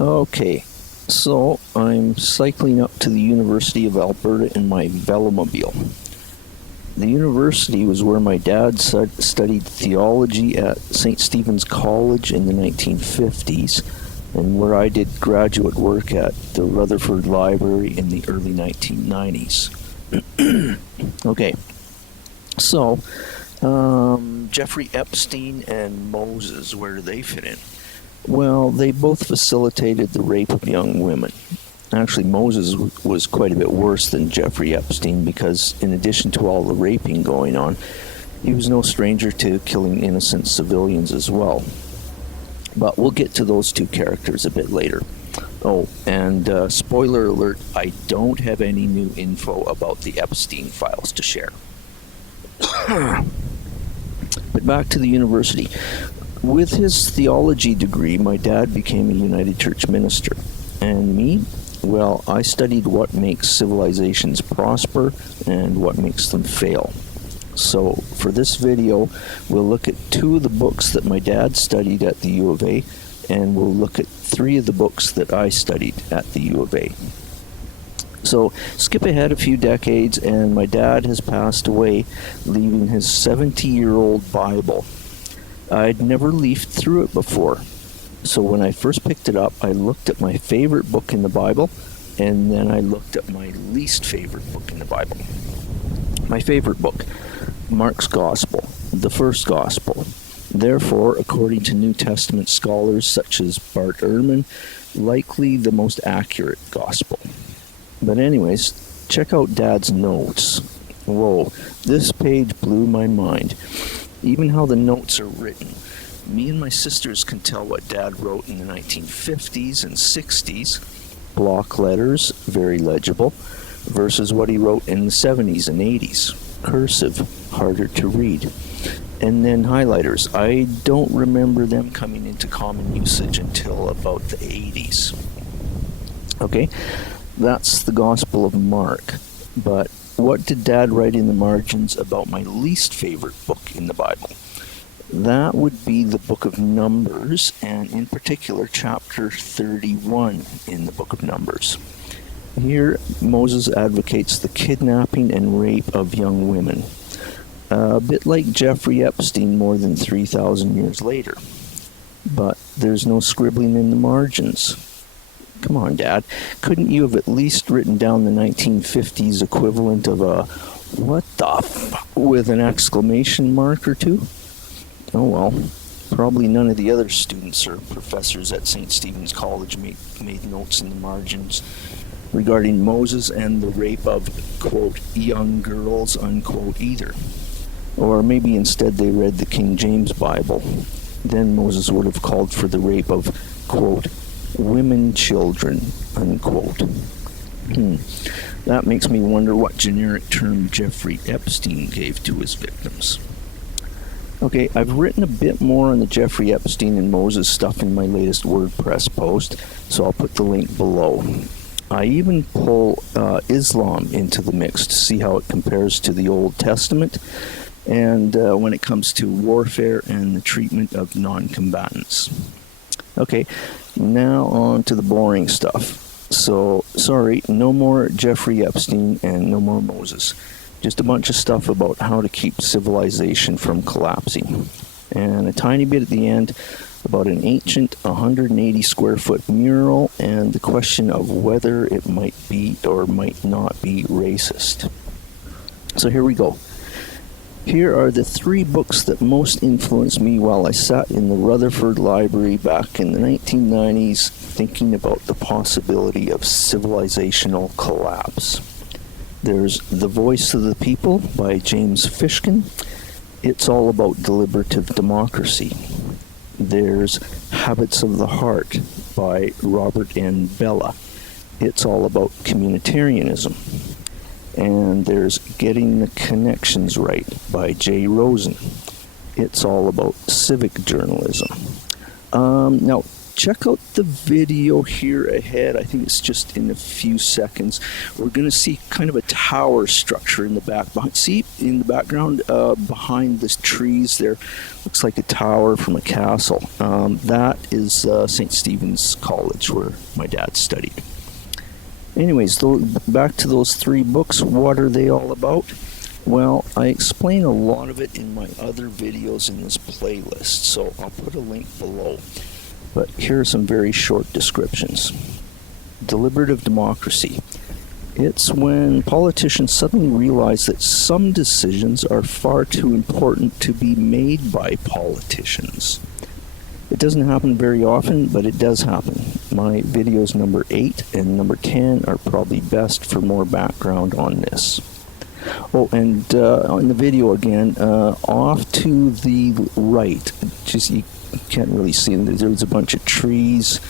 Okay, so I'm cycling up to the University of Alberta in my velomobile. The university was where my dad studied theology at St. Stephen's College in the 1950s, and where I did graduate work at the Rutherford Library in the early 1990s. Okay, so Jeffrey Epstein and Moses, where do they fit in? Well, they both facilitated the rape of young women. Actually, Moses was quite a bit worse than Jeffrey Epstein because, in addition to all the raping going on, he was no stranger to killing innocent civilians as well. But we'll get to those two characters a bit later. Oh, and spoiler alert, I don't have any new info about the Epstein files to share. But back to the university. With his theology degree, my dad became a United Church minister. And me? Well, I studied what makes civilizations prosper and what makes them fail. So, for this video, we'll look at 2 of the books that my dad studied at the U of A, and we'll look at 3 of the books that I studied at the U of A. So, skip ahead a few decades, and my dad has passed away, leaving his 70-year-old Bible. I'd never leafed through it before. So when I first picked it up, I looked at my favorite book in the Bible, and then I looked at my least favorite book in the Bible. My favorite book, Mark's Gospel, the first Gospel. Therefore, according to New Testament scholars such as Bart Ehrman, likely the most accurate Gospel. But anyways, check out Dad's notes. Whoa, this page blew my mind. Even how the notes are written. Me and my sisters can tell what Dad wrote in the 1950s and 60s, block letters, very legible, versus what he wrote in the 70s and 80s, cursive, harder to read. And then highlighters. I don't remember them coming into common usage until about the 80s. Okay, that's the Gospel of Mark. But what did Dad write in the margins about my least favorite book in the Bible? That would be the Book of Numbers, and in particular, chapter 31 in the Book of Numbers. Here, Moses advocates the kidnapping and rape of young women. A bit like Jeffrey Epstein more than 3,000 years later. But there's no scribbling in the margins. Come on, Dad. Couldn't you have at least written down the 1950s equivalent of a "what the f" with an exclamation mark or two? Oh well, probably none of the other students or professors at St. Stephen's College made notes in the margins regarding Moses and the rape of, quote, young girls, unquote, either. Or maybe instead they read the King James Bible. Then Moses would have called for the rape of, quote, women children, unquote. That makes me wonder what generic term Jeffrey Epstein gave to his victims. Okay, I've written a bit more on the Jeffrey Epstein and Moses stuff in my latest WordPress post, so I'll put the link below. I even pull Islam into the mix to see how it compares to the Old Testament, and when it comes to warfare and the treatment of non-combatants. Okay, now on to the boring stuff. So, sorry, no more Jeffrey Epstein and no more Moses. Just a bunch of stuff about how to keep civilization from collapsing. And a tiny bit at the end about an ancient 180 square foot mural and the question of whether it might be or might not be racist. So here we go. Here are the 3 books that most influenced me while I sat in the Rutherford Library back in the 1990s thinking about the possibility of civilizational collapse. There's The Voice of the People by James Fishkin. It's all about deliberative democracy. There's Habits of the Heart by Robert N. Bella. It's all about communitarianism. And there's Getting the Connections Right by Jay Rosen. It's all about civic journalism. Now, check out the video here ahead. I think it's just in a few seconds. We're going to see kind of a tower structure in the back. See, in the background, behind the trees there, looks like a tower from a castle. That is St. Stephen's College, where my dad studied. Anyways, back to those 3 books. What are they all about? Well, I explain a lot of it in my other videos in this playlist, so I'll put a link below. But here are some very short descriptions. Deliberative democracy. It's when politicians suddenly realize that some decisions are far too important to be made by politicians. It doesn't happen very often, but it does happen. My videos number 8 and number 10 are probably best for more background on this. Oh, and on the video again, off to the right, just you can't really see them. There's a bunch of trees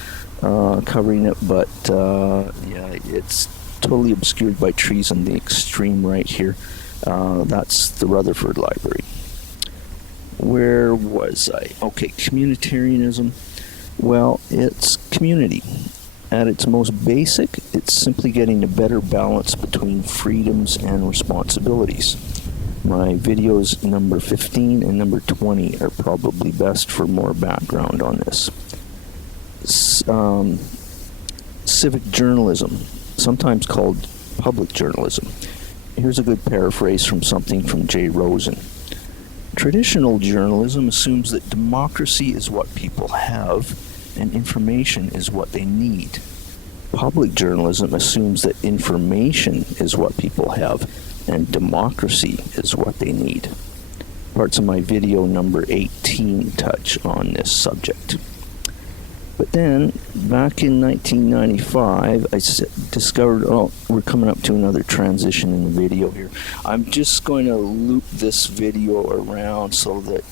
covering it, but yeah, it's totally obscured by trees on the extreme right here. That's the Rutherford Library. Where was I? Okay, communitarianism. Well, it's community. At its most basic, it's simply getting a better balance between freedoms and responsibilities. My videos number 15 and number 20 are probably best for more background on this. Civic journalism, sometimes called public journalism. Here's a good paraphrase from something from J. Rosen. Traditional journalism assumes that democracy is what people have, and information is what they need. Public journalism assumes that information is what people have, and democracy is what they need. Parts of my video number 18 touch on this subject. But then, back in 1995, I discovered, oh, we're coming up to another transition in the video here. I'm just going to loop this video around so that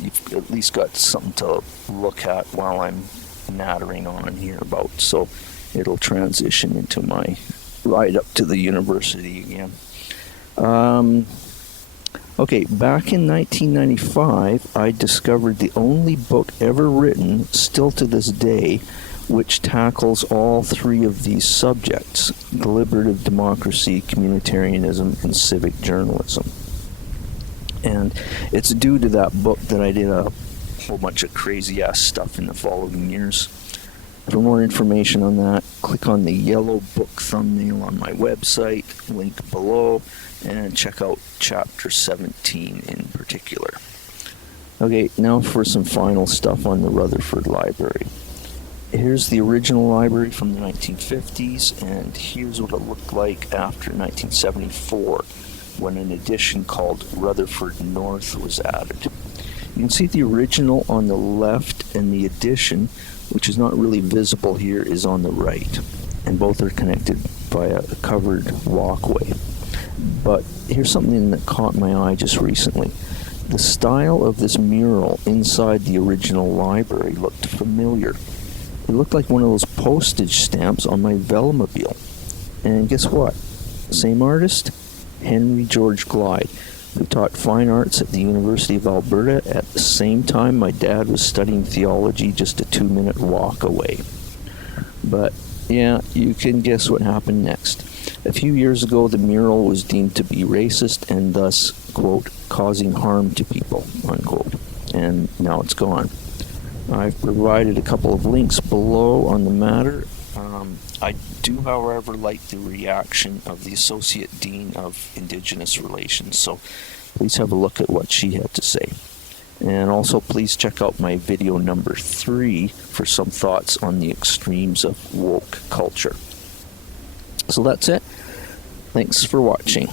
you've at least got something to look at while I'm nattering on here about. So it'll transition into my ride up to the university again. Okay, back in 1995, I discovered the only book ever written, still to this day, which tackles all 3 of these subjects: deliberative democracy, communitarianism, and civic journalism. And it's due to that book that I did a whole bunch of crazy-ass stuff in the following years. For more information on that, click on the yellow book thumbnail on my website, link below, and check out chapter 17 in particular. Okay, now for some final stuff on the Rutherford Library. Here's the original library from the 1950s, and here's what it looked like after 1974, when an edition called Rutherford North was added. You can see the original on the left, and the edition, which is not really visible here, is on the right, and both are connected by a covered walkway. But here's something that caught my eye just recently. The style of this mural inside the original library looked familiar. It looked like one of those postage stamps on my Velomobile. And guess what? Same artist, Henry George Glyde, who taught fine arts at the University of Alberta at the same time my dad was studying theology just a 2-minute walk away. But yeah, you can guess what happened next. A few years ago, the mural was deemed to be racist and thus, quote, causing harm to people, unquote. And now it's gone. I've provided a couple of links below on the matter. I do, however, like the reaction of the Associate Dean of Indigenous Relations, so please have a look at what she had to say. And also, please check out my video number 3 for some thoughts on the extremes of woke culture. So that's it. Thanks for watching.